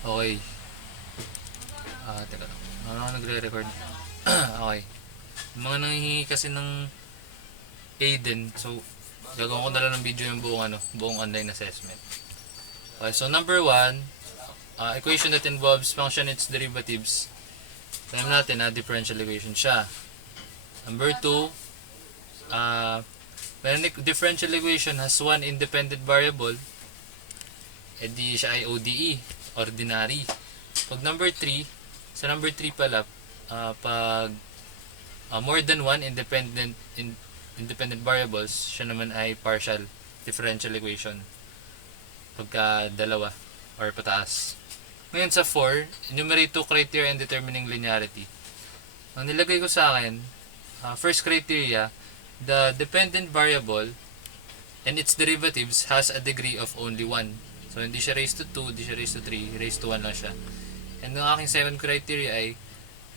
Okay. Teka lang. Ano ako nagre-record? Okay. Yung mga nanghihingi kasi ng Aiden. So, gagawin ko na lang ng video yung buong online assessment. Okay, so number 1, equation that involves function and its derivatives. Alam natin na differential equation siya. Number 2, when a differential equation has one independent variable, edi siya ay ODE, ordinary. Pag number 3, sa number 3 pala, pag more than one independent variables, siya naman ay partial differential equation. Pagka dalawa or pataas. Ngayon sa 4, enumerate 2 criteria in determining linearity. Ang nilagay ko sa akin, first criteria, the dependent variable and its derivatives has a degree of only 1. So, hindi siya raised to 2, hindi siya raised to 3, raised to 1 lang siya. And ang aking second criteria ay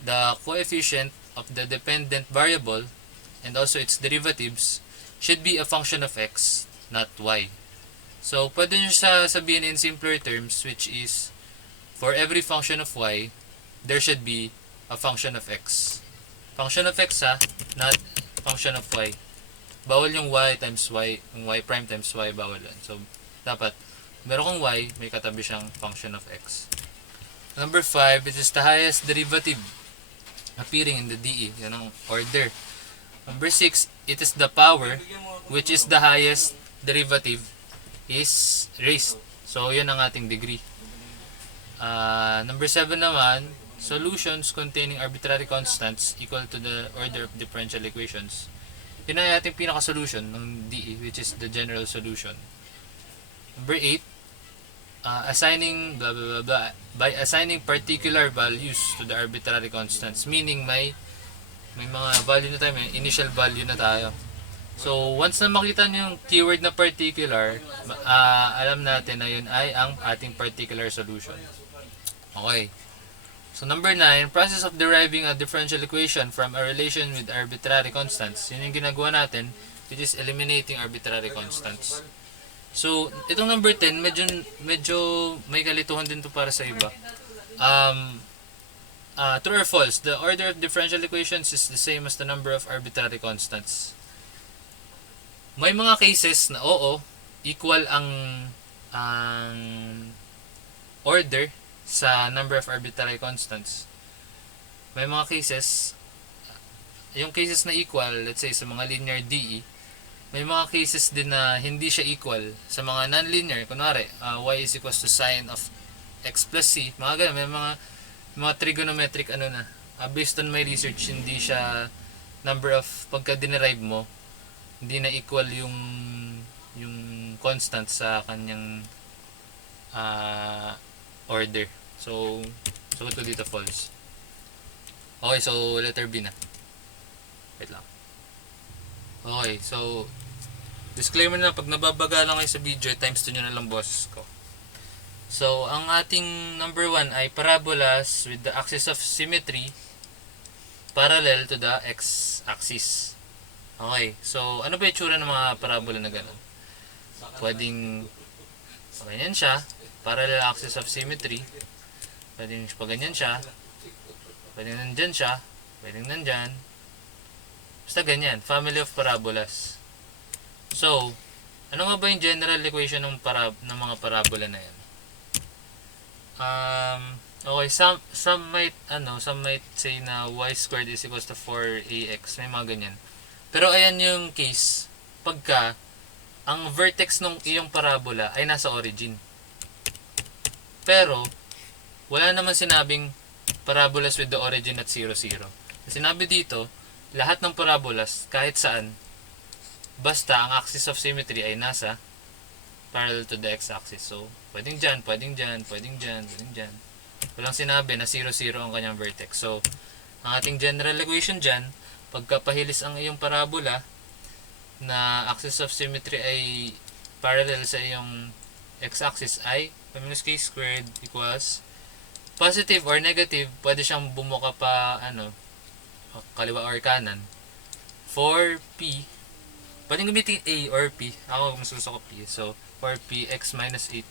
the coefficient of the dependent variable and also its derivatives should be a function of x, not y. So, pwede nyo siya sabihin in simpler terms, which is, for every function of y, there should be a function of x. Function of x not function of y. Bawal yung y times y, yung y prime times y, bawal yan. So, dapat, meron kang y, may katabi siyang function of x. Number 5, it is the highest derivative appearing in the DE. Yan ang order. Number 6, it is the power, which is the highest derivative is raised. So, yan ang ating degree. Number 7 naman, solutions containing arbitrary constants equal to the order of differential equations. Yun ang ating pinaka-solution ng DE, which is the general solution. Number 8, assigning blah blah blah blah by assigning particular values to the arbitrary constants, meaning may mga value na tayo, may initial value na tayo. So once na makita niyo yung keyword na particular, alam natin na yun ay ang ating particular solution. Okay. So number 9, process of deriving a differential equation from a relation with arbitrary constants. Yun yung ginagawa natin, which is eliminating arbitrary constants. So, itong number 10, medyo may kalituhan din to para sa iba. True or false, the order of differential equations is the same as the number of arbitrary constants. May mga cases na oo, equal ang order sa number of arbitrary constants. May mga cases, yung cases na equal, let's say sa mga linear DE, may mga cases din na hindi siya equal sa mga non-linear. Kunwari, y is equals to sine of x plus c. Mga ganun, may mga trigonometric based on my research, hindi siya number of, pagka dinerive mo, hindi na equal yung constant sa kanyang order. So, sagot ko dito false. Okay, so letter B na. Wait lang. Okay, so disclaimer na, pag nababaga lang kayo sa video, times 2 nyo na lang boses ko. So, ang ating number 1 ay parabolas with the axis of symmetry parallel to the x-axis. Okay, so ano ba yung tsura ng mga parabola na gano'n? Pwedeng ganyan siya, parallel axis of symmetry. Pwedeng ganyan siya, pwedeng nandyan siya, pwedeng nandyan. Basta ganyan, family of parabolas. So, ano nga ba yung general equation ng mga parabola na yan? Okay, some might say na y squared is equals to 4ax. May mga ganyan. Pero ayan yung case pagka ang vertex ng iyong parabola ay nasa origin. Pero wala naman sinabing parabolas with the origin at 0, 0. Sinabi dito, lahat ng parabolas kahit saan, basta ang axis of symmetry ay nasa parallel to the x-axis. So, pwedeng dyan, pwedeng dyan, pwedeng dyan, pwedeng dyan. Walang sinabi na 0, 0 ang kanyang vertex. So, ang ating general equation dyan, pagkapahilis ang iyong parabola na axis of symmetry ay parallel sa iyong x-axis ay minus k squared equals positive or negative, pwede siyang bumuka pa kaliwa or kanan. 4p, pwedeng gamitin a or p. Ako mas gusto ko p. So, 4p x minus h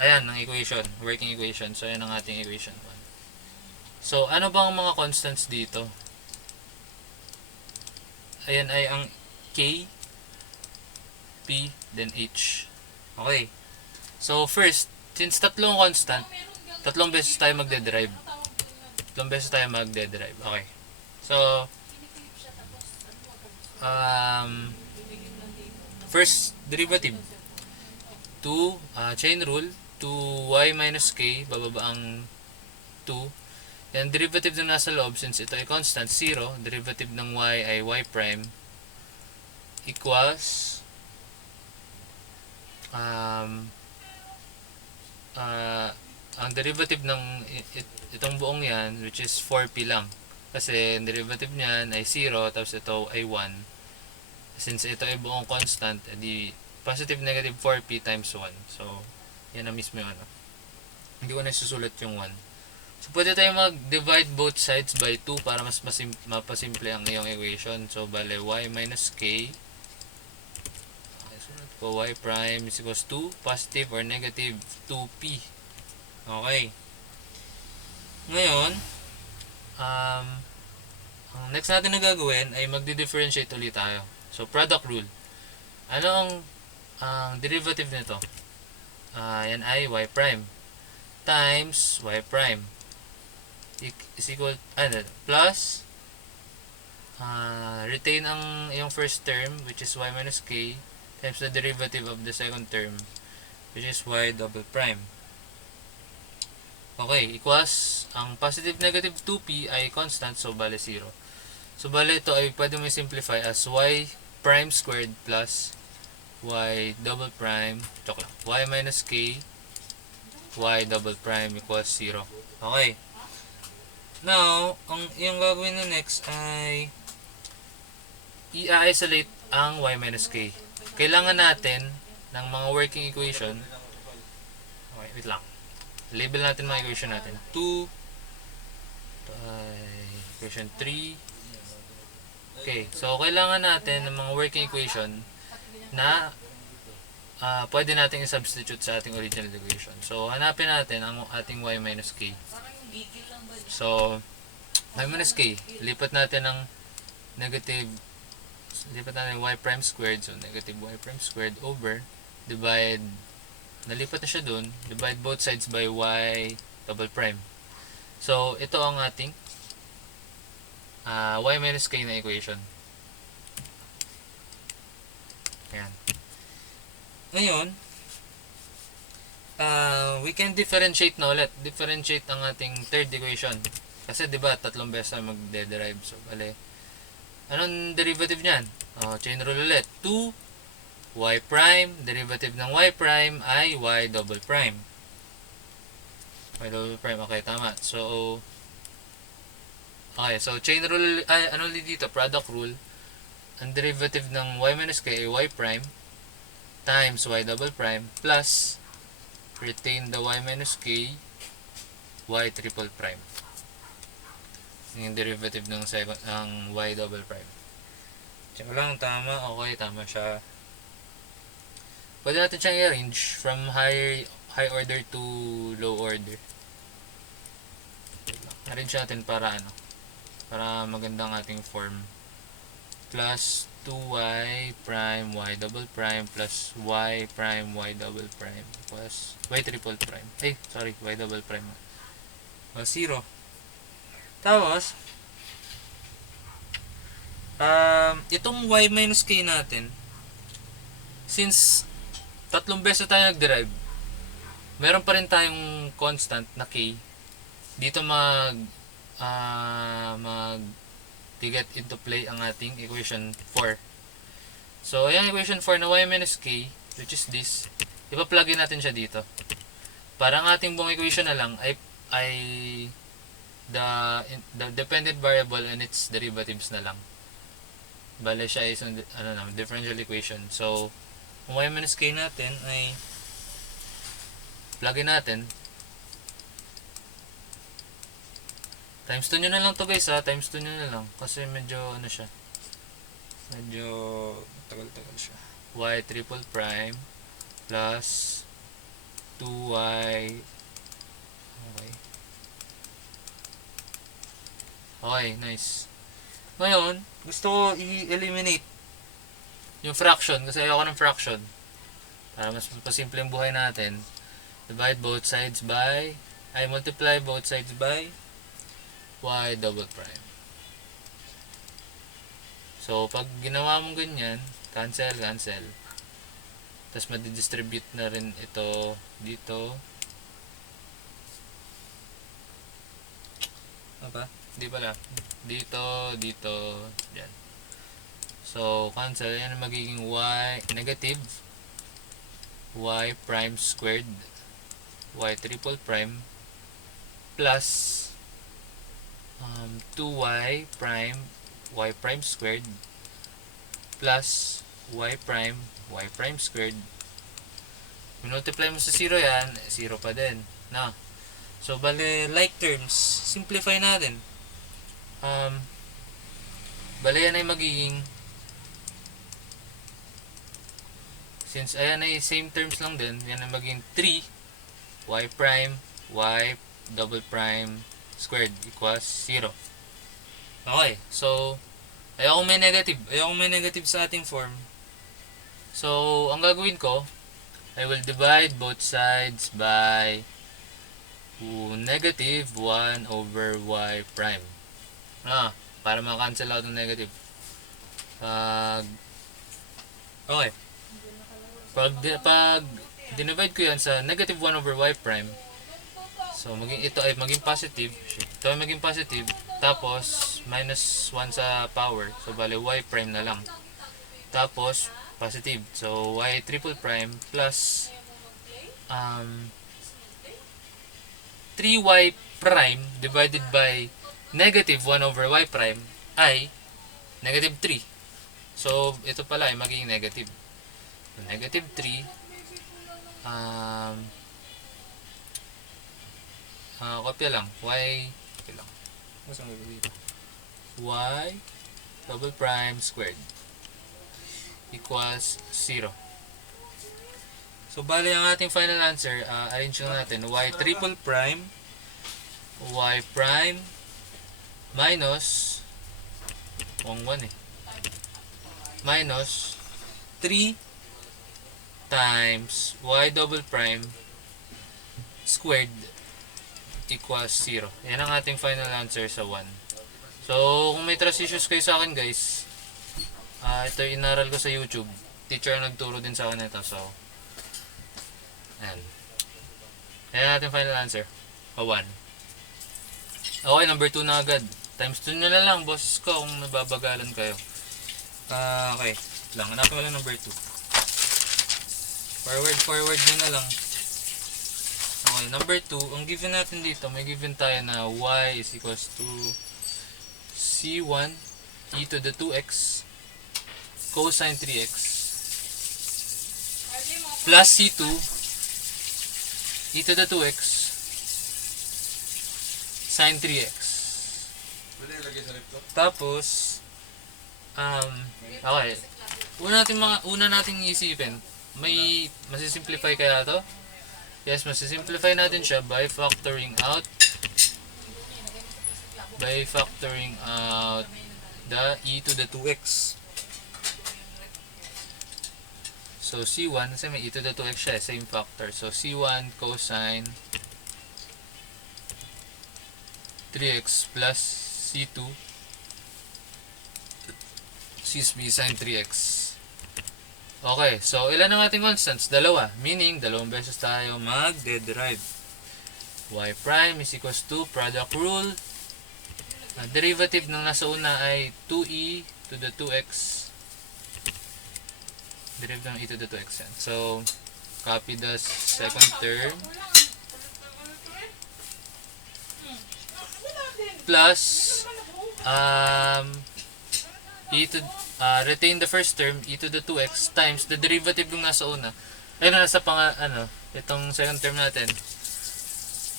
Ayan, ng equation. Working equation. So, ayan ang ating equation 1. So, ano bang mga constants dito? Ayan ay ang K, P, then H. Okay. So, first, since tatlong constant, tatlong beses tayo magde-derive. Tatlong beses tayo magde-derive. Okay. So, first derivative. 2, chain rule. 2y minus k, bababa ang 2. Then, derivative na nasa loob, since ito ay constant, 0. Derivative ng y ay y prime equals ang derivative ng itong buong yan, which is 4p lang. Kasi, ang derivative niyan ay 0, tapos ito ay 1. Since ito ay buong constant, edi positive negative 4p times 1. So, yan na mismo yung ano. Hindi ko na susulat yung 1. So, pwede tayo mag-divide both sides by 2 para mas mapasimple ang iyong equation. So, bale, y minus k. Okay, sulat ko, y prime is equals to positive or negative 2p. Okay. Ngayon, ang next natin na gagawin ay magdi-differentiate ulit tayo. So, product rule. Ano ang derivative nito? Yan ay y prime times y prime is equal, plus, retain ang yung first term, which is y minus k, times the derivative of the second term, which is y double prime. Okay, equals, ang positive negative 2p ay constant, so bale 0. So bale ito ay pwede mo simplify as y prime squared plus y double prime, y minus k, y double prime equals 0. Okay. Now, ang yung gagawin na next ay i-isolate ang y minus k. Kailangan natin ng mga working equation. Okay, wait lang. Label natin mga equation natin. 2 equation 3. Okay, so kailangan natin ng mga working equation na pwede natin i-substitute sa ating original equation. So, hanapin natin ang ating y minus k. So, y minus k, lipat natin ng negative, lipat natin y prime squared, so negative y prime squared over, divide, nalipat na siya dun, divide both sides by y double prime. So, ito ang ating y minus k na equation. Ayan. Ngayon, we can differentiate na ulit. Differentiate ang ating third equation. Kasi diba, tatlong beses na magde-derive. So, bale, anong derivative niyan? Chain rule ulit. 2 y prime, derivative ng y prime ay y double prime. Y double prime, okay, tama. So, okay, so chain rule, ano ulit dito? Product rule. Ang derivative ng y minus k ay y prime times y double prime plus retain the y minus k y triple prime. Yung derivative ng second, ang y double prime. Check lang, tama. Okay, tama siya. Pwede natin siyang i-arrange from high order to low order. Arrange natin para ano? Para magandang ating form. Plus 2y prime y double prime plus y prime y double prime plus y triple prime. Sorry, y double prime. 0. Tapos, itong y minus k natin, since tatlong beses tayo nag-derive, meron pa rin tayong constant na k. Dito get into play ang ating equation 4. So, yung equation 4 na y minus k, which is this, ipa-plug in natin siya dito. Para ang ating buong equation na lang ay the dependent variable and its derivatives na lang. Bale siya is differential equation. So, ang y minus k natin ay plug in natin. Times 2 nyo na lang to guys times 2 nyo na lang. Kasi medyo ano siya. Medyo tagal-tagal siya. Y triple prime plus 2y. Okay. Okay, nice. Ngayon, gusto ko i-eliminate yung fraction kasi ayoko ng fraction. Para mas pasimple yung buhay natin. Divide both sides by, multiply both sides by y double prime. So, pag ginawa mong ganyan, cancel. Tapos madidistribute na rin ito dito. Apa? Hindi pala. Dito, yan. So, cancel. Yan ang magiging y negative y prime squared y triple prime plus 2y prime squared plus y prime squared. Multiply mo sa 0 yan, 0 pa din. Na. So, bale, like terms, simplify natin. Bale, yan ay magiging, since ayan ay same terms lang din, yan ay magiging 3 y prime y double prime squared equals 0. Okay, so ayokong may negative sa ating form. So, ang gagawin ko, I will divide both sides by negative 1 over y prime. Para makancel out ng negative. Okay. Pag dinivide ko yan sa negative 1 over y prime, so ito ay maging positive. Ito ay maging positive. Tapos, minus 1 sa power. So, bale, y prime na lang. Tapos, positive. So, y triple prime plus 3y prime divided by negative 1 over y prime ay negative 3. So, ito pala ay magiging negative. So, negative 3 kopya lang. Y double prime squared equals 0. So, bali ang ating final answer, arrange lang natin. Y triple prime y prime minus minus 3 times y double prime squared equals 0. Yan ang ating final answer sa 1. So, kung may trust issues kayo sa akin guys, ito yung inaral ko sa YouTube. Teacher ang nagturo din sa akin ito. So, ayan. Yan ang ating final answer. 1. Okay, number 2 na agad. Times 2 nyo na lang, bosses ko, kung nababagalan kayo. Okay. Hanapin ko lang number 2. Forward nyo na lang. Okay, number 2, ang given natin dito, may given tayo na y is equals to c1 e to the 2x cosine 3x plus c2 e to the 2x sine 3x. Tapos, okay, una nating isipin, may masisimplify kaya to? Yes, masisimplify natin siya by factoring out the e to the 2x. So, c1, kasi may e to the 2x siya, same factor. So, c1 cosine 3x plus c2 sine 3x. Okay, so ilan ang ating constants? Dalawa. Meaning, dalawang beses tayo mag-derive. Y prime is equals to product rule. Derivative ng nasa una ay 2e to the 2x. Derivative ng e to the 2x yan. So, copy the second term. Plus, retain the first term, e to the 2x, times the derivative yung nasa una. Ayun na, nasa itong second term natin.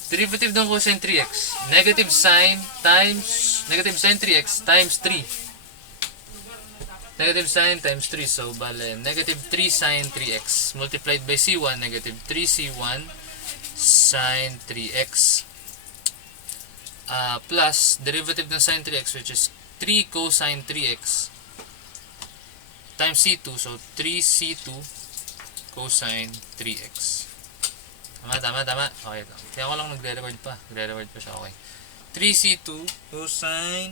Derivative ng cosine 3x. Negative sine 3x times 3. Negative sine times 3. So, bale, negative 3 sine 3x multiplied by c1, negative 3c1 sine 3x plus derivative ng sine 3x, which is 3 cosine 3x times c2. So 3c2 cosine 3x. Tama. Okay, kaya ko lang nagre-record pa siya. Okay, 3c2 cosine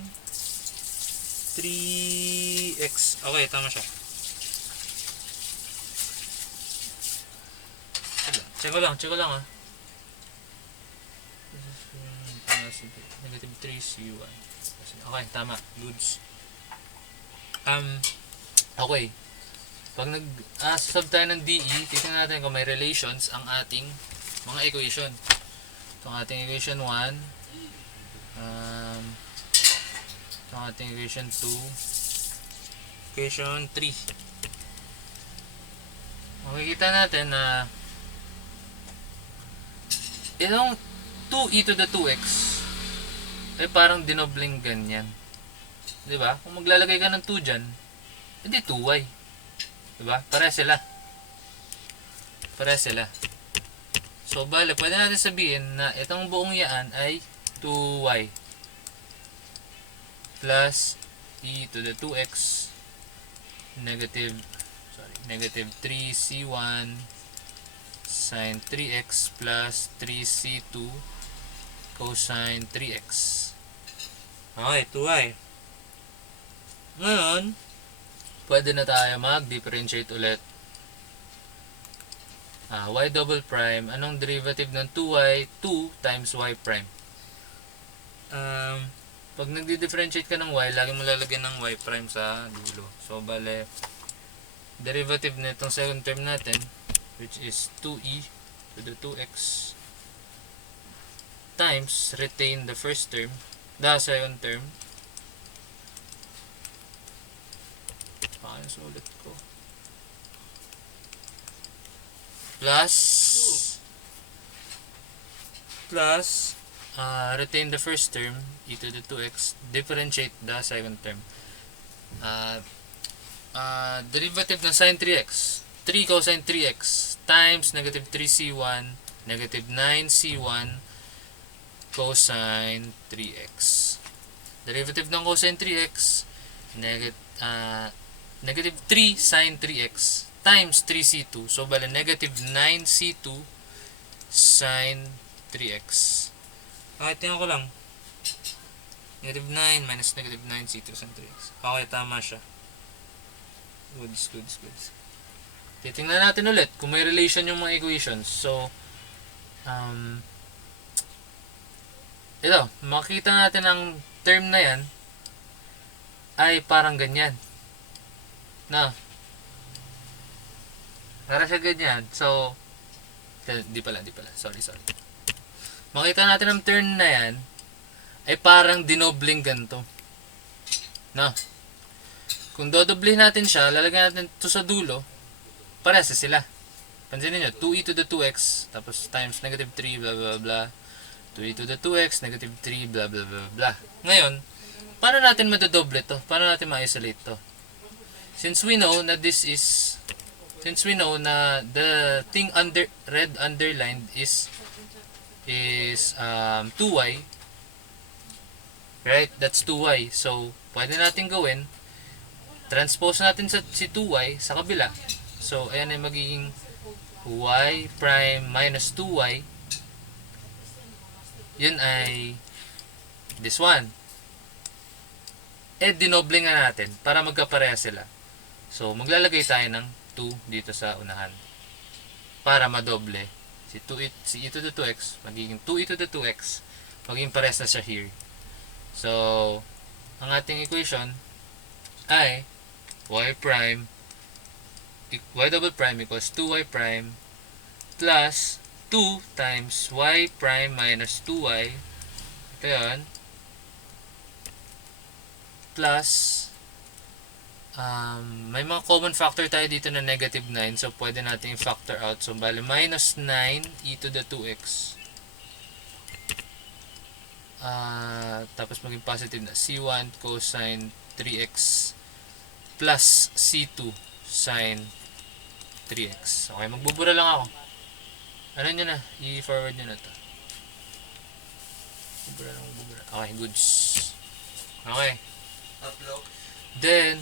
3x. Okay, tama siya. Check ko lang ha. Negative 3c1. Okay, tama. Goods. Okay. Pag nag-solve tayo ng DE, titignan natin kung may relations ang ating mga equation. Itong ating equation 1, itong ating equation 2, equation 3. Makikita natin na itong 2e to the 2x ay parang dinobling ganyan. Diba? Kung maglalagay ka ng 2 dyan, edi 2y. Diba? Pareha sila. So, bale, pwede natin sabihin na itong buong yaan ay 2y plus e to the 2x negative 3c1 sine 3x plus 3c2 cosine 3x. Okay, 2y. Ngayon, pwede na tayo mag-differentiate ulit. Y double prime, anong derivative ng 2y? 2 times y prime. Pag nagdi-differentiate ka ng y, lagi mo lalagyan ng y prime sa dulo. So, bale, derivative na itong second term natin, which is 2e to the 2x times, retain the first term, the second term. Sulit ko. Plus retain the first term, e to the 2x, differentiate the second term. Derivative ng sine 3x, 3 cosine 3x times negative 3c1 negative 9c1 cosine 3x. Derivative ng cosine 3x, negative 3 sine 3x times 3c2. So, bala negative 9c2 sine 3x. Okay, tingnan ko lang. Negative 9 minus negative 9c2 sine 3x. Okay, tama siya. Goods. Titingnan natin ulit kung may relation yung mga equations. So, ito, makikita natin ang term na yan ay parang ganyan. Na, para siya ganyan. So, di pala. Sorry. Makita natin ang term na yan ay parang dinobling ganito. Na, kung dodobling natin siya, lalagyan natin ito sa dulo, parehas sila. Pansinin nyo, 2e to the 2x, tapos times negative 3, blah blah blah. 2e to the 2x, negative 3, blah blah blah. Ngayon, paano natin madodoble to? Paano natin ma-isolate to? Since we know na the thing red underlined is 2y, right? That's 2y. So, pwede natin gawin, transpose natin si 2y sa kabila. So, ayan ay magiging y prime minus 2y. Yun ay this one. Dinoble nga natin para magkapareha sila. So, maglalagay tayo ng 2 dito sa unahan para madoble. Si e to the 2x, magiging 2e to the 2x, magiging pares na siya here. So, ang ating equation ay y double prime equals 2y prime plus 2 times y prime minus 2y. Ito yun. Plus, may mga common factor tayo dito na negative 9. So, pwede natin i-factor out. So, bali, minus 9 e to the 2x. Tapos, maging positive na c1 cosine 3x plus c2 sine 3x. Okay, magbubura lang ako. Ano nyo na, i-forward nyo na to. Okay, goods. Okay. Upload. Then,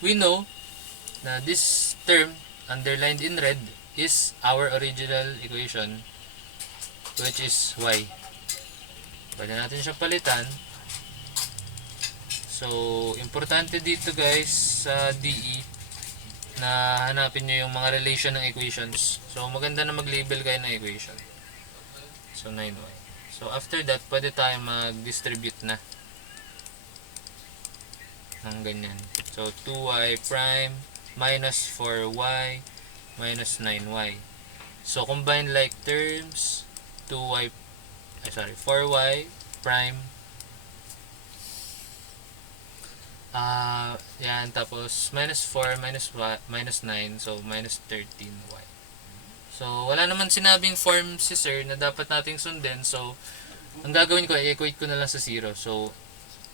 we know na this term underlined in red is our original equation, which is y. Pwede natin siya palitan. So, importante dito guys sa DE na hanapin nyo yung mga relation ng equations. So, maganda na mag-label kayo ng equation. So, 9y. So, after that, pwede tayo mag-distribute na ng ganyan. So, 2y prime minus 4y minus 9y. So, combine like terms, 4y prime. Yan, tapos minus 4 minus 9, so minus 13y. So, wala naman sinabing form si sir na dapat nating sundin. So, ang gagawin ko, i-equate ko na lang sa 0. So,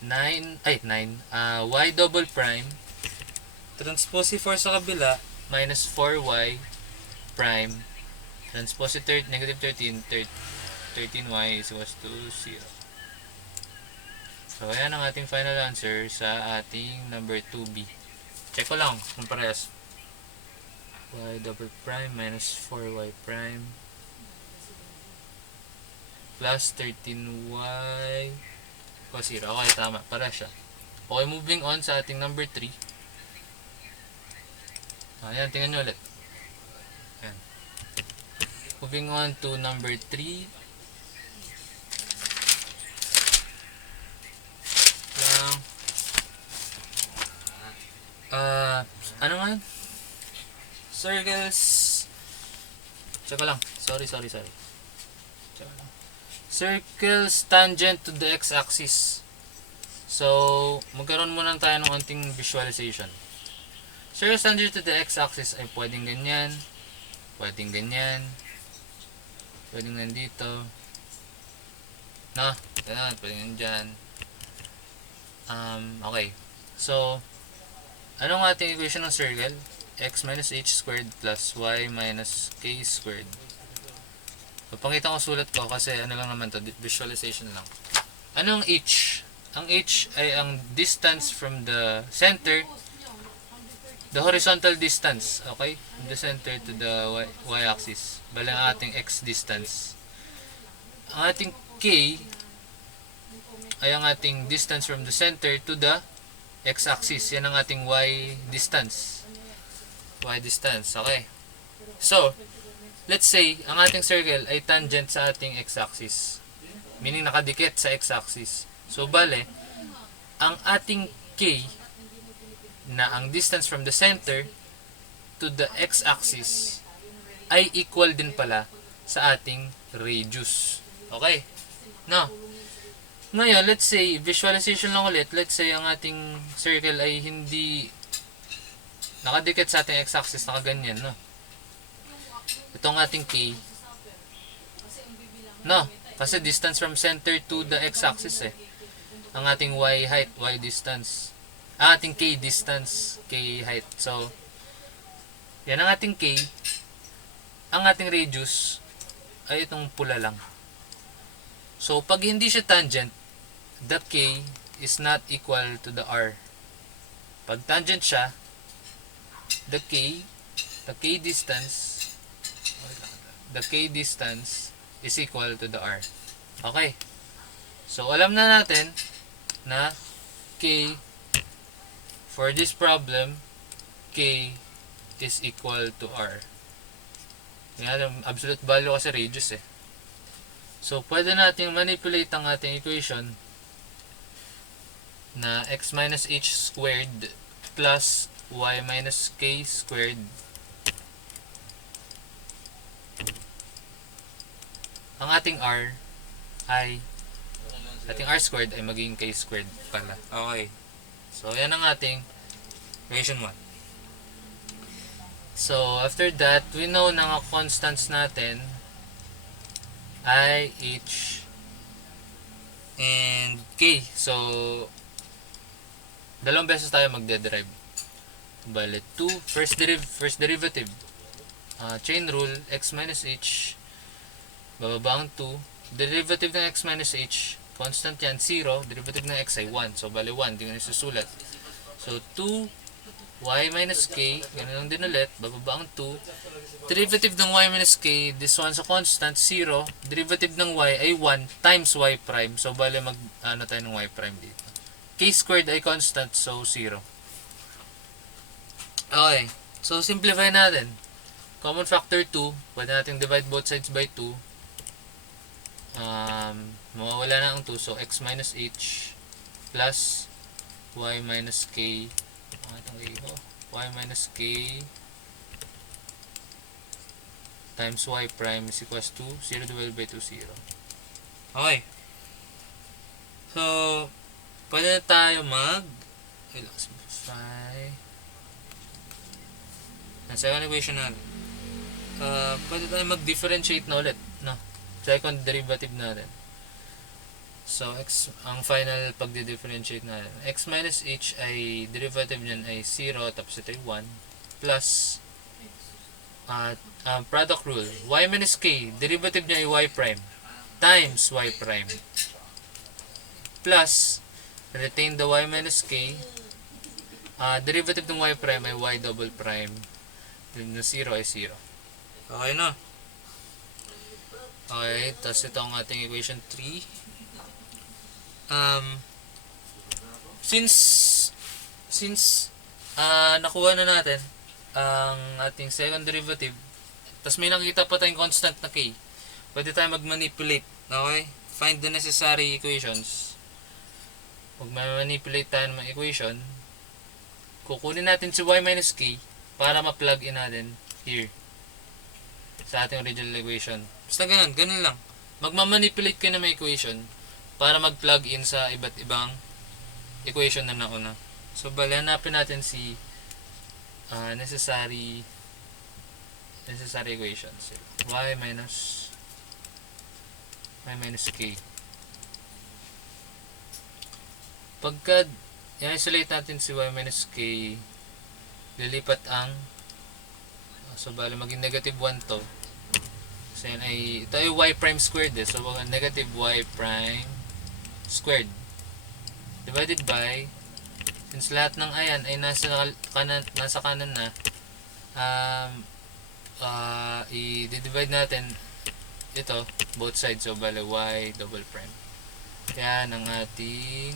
9, y double prime, transpose 4 sa kabila, minus 4y prime, transpose negative 13, 13y is equals to 0. So, ayan ang ating final answer sa ating number 2b. Check ko lang kung parehas. Y double prime minus 4y prime plus 13y equals 0. Okay, tama. Parehas siya. Okay, moving on sa ating number 3. Ayan, tingnan nyo ulit. Ayan. Moving on to number 3. Ano nga yun? Circles. Check ko lang. Sorry. Check ko lang. Circles tangent to the x-axis. So, magkaroon muna tayo ng konting visualization. Circles tangent to the x-axis ay pwedeng ganyan, pwedeng ganyan, pwedeng nandito. No? Ganyan, pwedeng nandyan. Okay. So, anong ating equation ng circle? X minus h squared plus y minus k squared. Papakita ko sulat ko kasi ano lang naman to, visualization lang. Anong h? Ang h ay ang distance from the center, the horizontal distance, okay? From the center to the y-axis. Bali ang ating x distance. Ang ating k ay ang ating distance from the center to the x-axis. Yan ang ating y distance. Y distance. Okay. So, let's say, ang ating circle ay tangent sa ating x-axis. Meaning nakadikit sa x-axis. So, bale, ang ating k na ang distance from the center to the x-axis ay equal din pala sa ating radius. Okay? Now, ngayon, let's say, visualization lang ulit. Let's say, ang ating circle ay hindi nakadikit sa ating x-axis, nakaganyan, no? Itong ating k. No, kasi distance from center to the x-axis eh. Ang ating y height, y distance. Ang ating k distance, k height. So, yan ang ating k. Ang ating radius ay itong pula lang. So, pag hindi siya tangent, the k is not equal to the r. Pag tangent siya, the k distance is equal to the r. Okay. So, alam na natin na k for this problem, k is equal to r. Yan, absolute value kasi radius eh. So, pwede natin manipulate ang ating equation na x minus h squared plus y minus k squared ang ating r ay ating r squared ay magiging k squared pala. Okay. So, yan ang ating equation 1. So, after that, we know na ang constants natin ay h and k. So, dalawang beses tayo magde-derive. Bale, 2, first derivative. chain rule, x minus h, bababa ang 2. Derivative ng x minus h, constant yan, 0. Derivative ng x ay 1. So, bali 1, di ko na susulat. So, 2y minus k, ganun lang din ulit, bababa ang 2. Derivative ng y minus k, this one sa constant, 0. Derivative ng y ay 1 times y prime. So, bali ano tayo ng y prime dito. K squared ay constant, so 0. Okay. So, simplify natin. Common factor 2, pwede natin divide both sides by 2. Mawawala na ang 2, so x minus h plus y minus k, y minus k times y prime is equals to 0 divided by 2, 0. Okay. So, pwede na tayo simplify. Ang second equation natin. Pwede tayo mag-differentiate na ulit, no? Second derivative natin. So, ang final pagdi-differentiate natin. X minus h ay, derivative niyan ay 0, tapos ito ay 1, plus, product rule. Y minus k, derivative niya ay y prime, times y prime, plus, retain the y minus k, derivative ng y prime ay y double prime, yung na 0 ay 0. Okay na. Okay, tapos ito ang ating equation 3. Since nakuha na natin ang ating second derivative, tapos may nakita pa tayong constant na k, pwede tayo mag-manipulate. Okay? Find the necessary equations. Pag manipulate tayo ng equation, kukunin natin si y minus k para ma-plug in natin here sa ating original equation. Basta ganun lang. Magmamanipulate kayo na may equation para mag-plug in sa iba't ibang equation na nauna. So, bali, hanapin natin si necessary equations. Y minus k. Pagka i-isolate natin si y minus k, lilipat ang so, bali, maging negative 1 to. So, yan ay, ito ay y prime squared eh. So, negative y prime squared divided by, since lahat ng ayan ay nasa kanan na, i-divide natin ito, both sides. So, bali, y double prime. Yan ang ating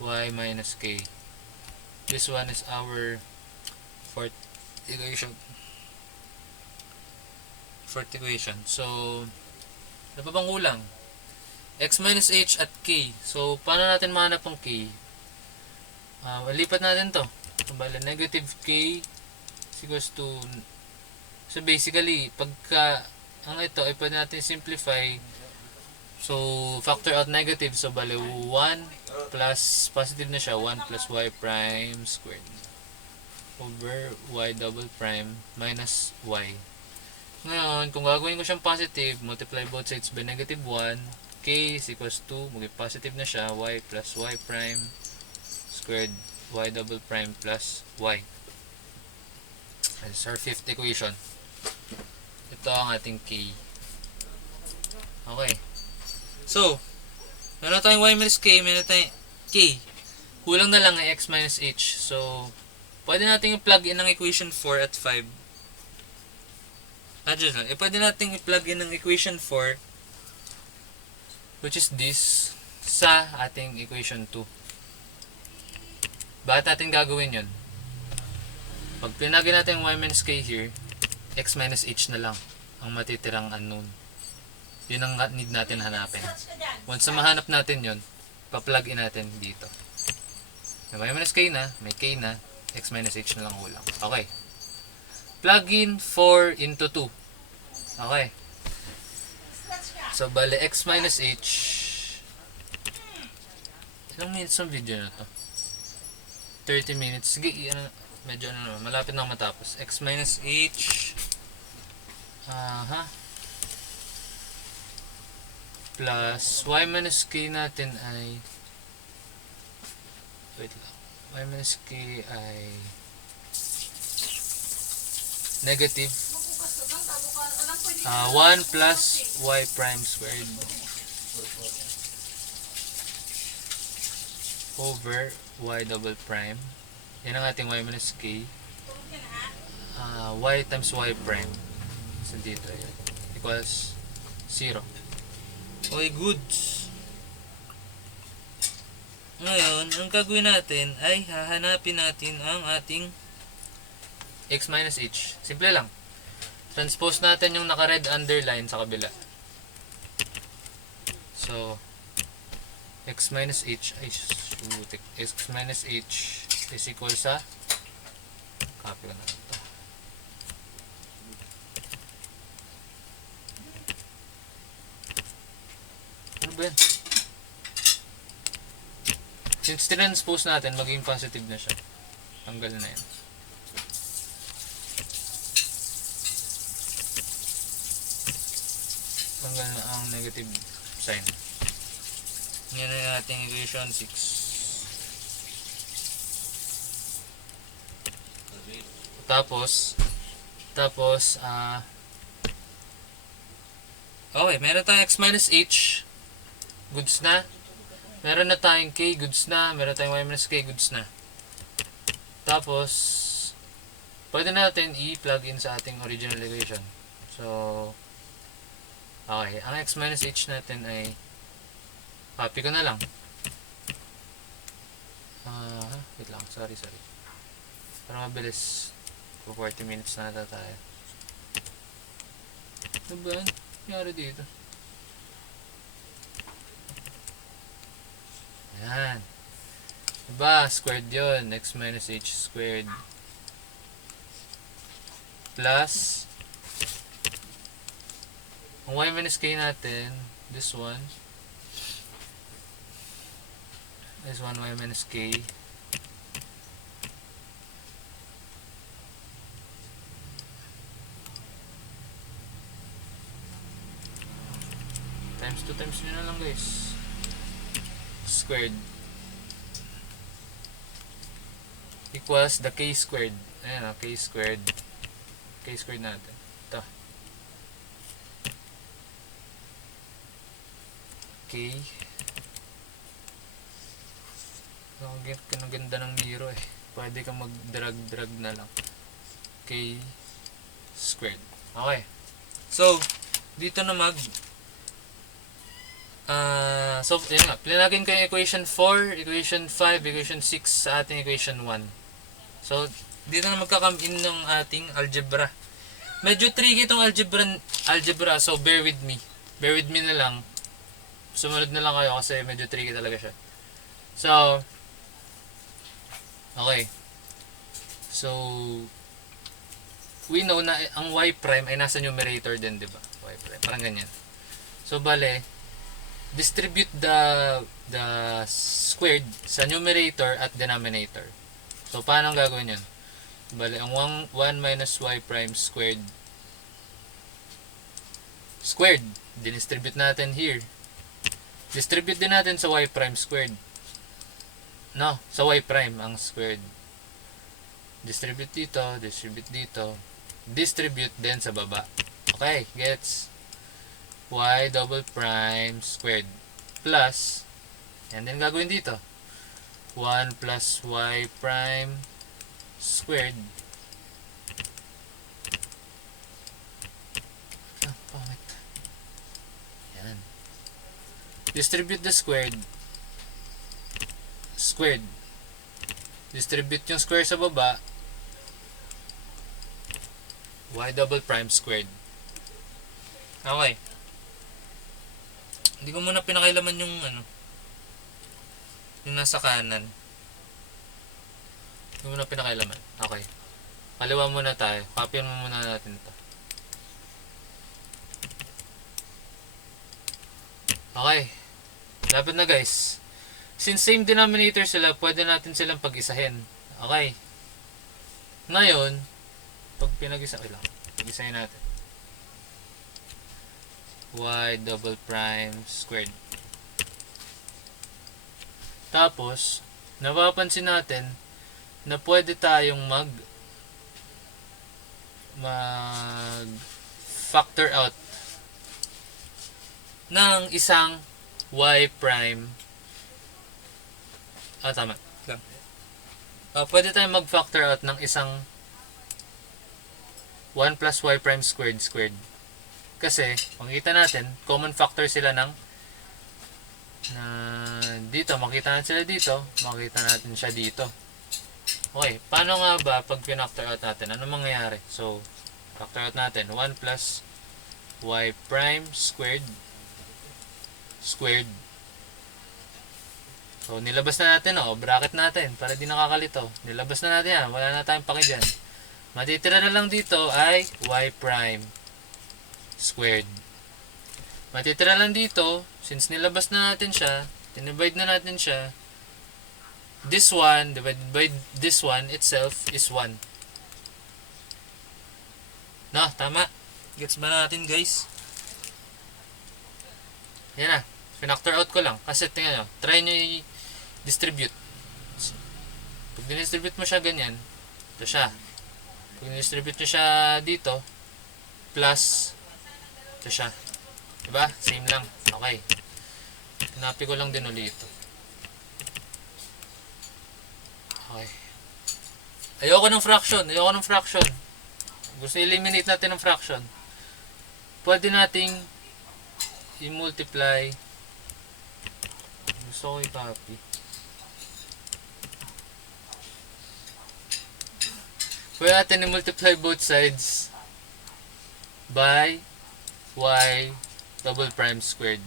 y minus k. This one is our fourth equation. So, ano pa bang kulang? X minus h at k. So, paano natin mahanap ang k? Lipat natin to. So, bali, negative k is equals to, so basically, pagka ang ito ay pwede natin simplify. So, factor out negative. So, bali, 1 plus, positive na siya, 1 plus y prime squared over y double prime minus y. Ngayon, kung gagawin ko siyang positive, multiply both sides by negative 1, k is equals to, maging positive na siya, y plus y prime squared, y double prime plus y. That's our fifth equation. Ito ang ating k. Okay. So, meron tayong y minus k, meron tayong k. Kulang na lang ang x minus h. So, pwede natin i-plug in ang equation 4 at 5. Pwede natin i-plug in ang equation 4, which is this, sa ating equation 2. Bakit natin gagawin yun? Pag pinagin natin y minus k here, x minus h na lang ang matitirang unknown. Yun ang need natin hanapin. Once na mahanap natin yun, pa-plug in natin dito. May y minus k na, may k na, x minus h na lang ulang. Okay. Plug in 4 into 2. Okay. So, bali, x minus h. Ilang minutes ang video na to? 30 minutes. Sige, medyo malapit na matapos. X minus h. Plus, y minus k natin ay, wait lang. Y minus k ay negative 1 plus y prime squared over y double prime. Yan ang ating y minus k. Y times y prime. So dito yan. Equals 0. Okay, goods. Ngayon, ang gagawin natin ay hahanapin natin ang ating x minus h. Simple lang. Transpose natin yung naka-red underline sa kabila. So, x minus h ay shoot, x minus h is equal sa copy ko na ito. Ano ba yan? Since transpose natin, maging positive na siya. Tanggal na yan. Tanggal na ang negative sign. Yan na ating equation 6. Tapos, okay, meron tayong x minus h, goods na. Meron na tayong k, goods na. Meron tayong y minus k, goods na. Tapos, pwede natin i-plug in sa ating original equation. So, okay, ang x minus h natin ay copy ko na lang. Wait lang, sorry. Para mabilis. 40 minutes na nata tayo. Ano ba yan? Nangyari dito? Ayan. Diba? Squared yun. X minus h squared. Plus ang y minus k natin, this one y minus k times 2 times nyo na lang guys, squared equals the k squared. Ayan o, k squared natin ito, k. Ang ganda ng Miro eh, pwede kang mag drag na lang, k squared. Okay, so dito na so yun nga, pinalagin ko yung equation 4, equation 5, equation 6 sa ating equation 1. So dito na magka-come in ng ating algebra. Medyo tricky itong algebra, so bear with me na lang, sumunod na lang kayo kasi medyo tricky talaga siya. So okay, so we know na ang y prime ay nasa numerator din, di ba? Y prime, parang ganyan. So bale, distribute the squared sa numerator at denominator. So paano ang gagawin yun? Bale, ang 1 minus y prime squared, dinistribute natin here. Distribute din natin sa y prime squared. No, sa y prime ang squared. Distribute dito, distribute din sa baba. Okay, gets? Y double prime squared plus, and then gagawin dito 1 plus y prime squared pangit. Yan. Distribute the squared, distribute yung square sa baba, y double prime squared. Okay, hindi ko muna pinakailaman yung yung nasa kanan. Hindi ko muna pinakailaman. Okay, kaliwa muna tayo. Copyin mo muna natin ito. Okay, dapat na guys. Since same denominator sila, pwede natin silang pag-isahin. Okay, ngayon pag pag-isahin natin y double prime squared. Tapos, napapansin natin na pwede tayong factor out ng isang y prime. Tama. Pwede tayong mag-factor out ng isang 1 plus y prime squared squared. Kasi, makikita natin, common factor sila ng dito, makita natin sila dito, makita natin siya dito. Okay, paano nga ba pag pinactor out natin? Ano mangyayari? So, factor out natin, 1 plus y prime squared squared. So, nilabas na natin, bracket natin, para di nakakalito. Nilabas na natin yan, wala na tayong paki dyan. Matitira na lang dito ay y prime squared. Matitira lang dito, since nilabas na natin siya, dinivide na natin siya, this one divided by this one itself is 1. No, tama. Gets ba natin, guys? Yan na. Pinactor out ko lang. Kasi tingnan nyo, try nyo i-distribute. Pag dinistribute mo siya ganyan, ito siya. Pag dinistribute nyo siya dito, plus, ito siya. Diba? Same lang. Okay. Hanapi ko lang din ulit ito. Okay. Ayoko ng fraction. Gusto eliminate natin ng fraction. Pwede nating i-multiply. Gusto ko i-copy. Pwede natin i-multiply both sides by y double prime squared.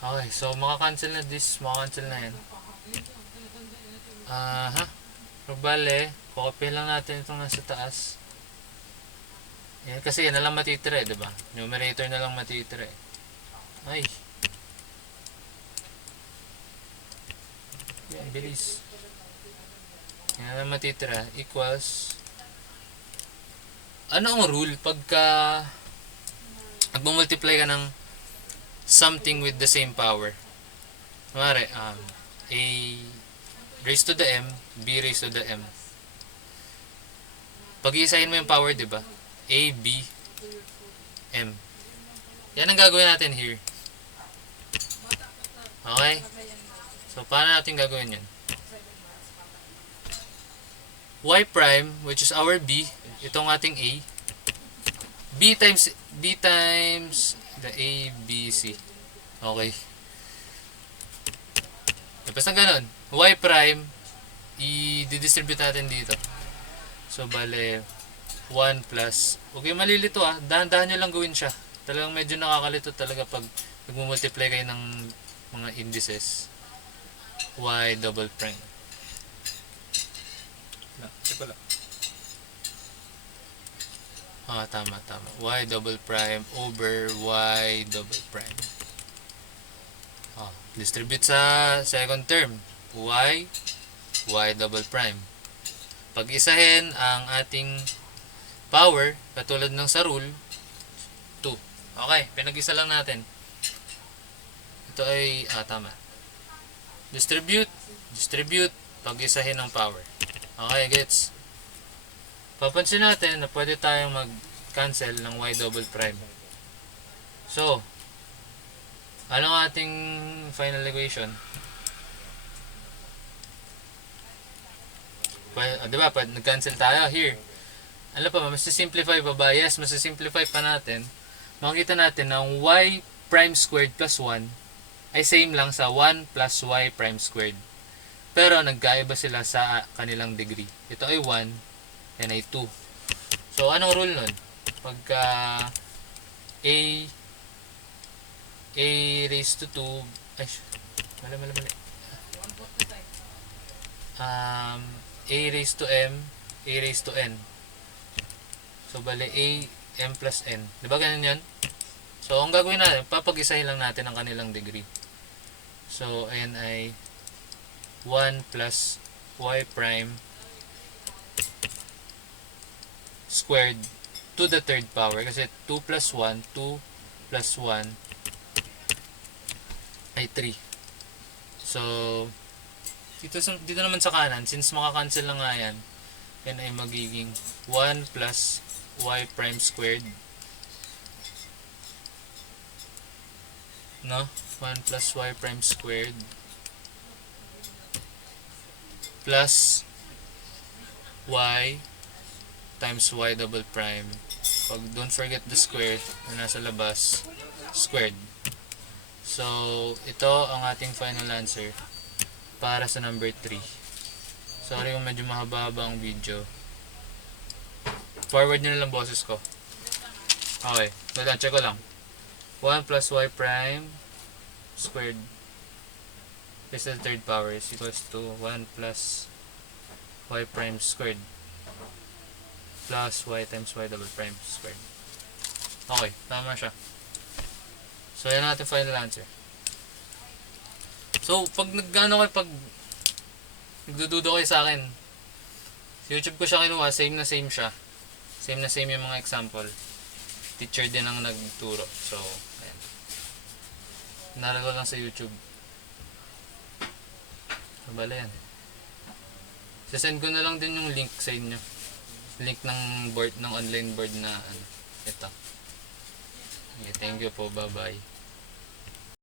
Okay, so makakancel na this, makakancel na yan. So bale, copy lang natin itong nasa taas. Yan, kasi yan na lang matitira, diba? Numerator na lang matitira. Ay. Yan, bilis. Yan na lang matitira. Equals. Ano ang rule pagka nag-multiply ka ng something with the same power? Kumari, a raised to the m, b raised to the m. Pag-iisahin mo yung power, diba? A, B, M. Yan ang gagawin natin here. Okay? So, paano natin gagawin yan? Y prime, which is our B, itong ating A. B times the A, B, C. Okay. Tapos na ganun. Y prime, i-distribute natin dito. So, bale, 1 plus, okay, malilito dahan-dahan nyo lang gawin siya. Talagang medyo nakakalito talaga pag nag-multiply kayo ng mga indices. Y double prime. Teka lang. Tama. Y double prime over Y double prime. Distribute sa second term. Y double prime. Pag-isahin ang ating power, katulad ng sa rule, 2. Okay, pinag-isa lang natin. Ito ay, tama. Distribute, pag-isahin ng power. Okay, gets? Papansin natin na pwede tayong mag-cancel ng Y double prime. So, ano ang ating final equation? Diba, pag nag-cancel tayo here, ano pa ba, mas simplify pa ba? Yes, mas simplify pa natin. Makikita natin na y prime squared plus 1 ay same lang sa 1 plus y prime squared. Pero nagkaiba sila sa kanilang degree. Ito ay 1, yan ay 2. So, anong rule nun? Pagka a raised to 2, ay, mali. A raised to m, a raised to n. So, bale, a, m plus n. Diba ganun yan? So, ang gagawin natin, papag-isahin lang natin ang kanilang degree. So, ayan ay 1 plus y prime squared to the third power. Kasi 2 plus 1 ay 3. So, dito naman sa kanan, since makakancel na nga yan, yan ay magiging 1 plus y prime squared, no? 1 plus y prime squared plus y times y double prime. Pag don't forget the square na nasa labas, squared. So, ito ang ating final answer para sa number 3. Sorry kung medyo mahaba-haba ang video. Forward nyo na lang boses ko. Okay, so lang, check ko lang. 1 plus y prime squared is the third power is equals to 1 plus y prime squared plus y times y double prime squared. Okay, tama siya. So, yan ang ating final answer. So, pag pag nagdududo kayo sa akin, sa YouTube ko siya kinuha, same na same siya. Same na same yung mga example. Teacher din ang nagturo. So, ayan. Naral ko lang sa YouTube. Bala yan. Sasend ko na lang din yung link sa inyo. Link ng board, ng online board na ano, ito. Okay, thank you po. Bye-bye.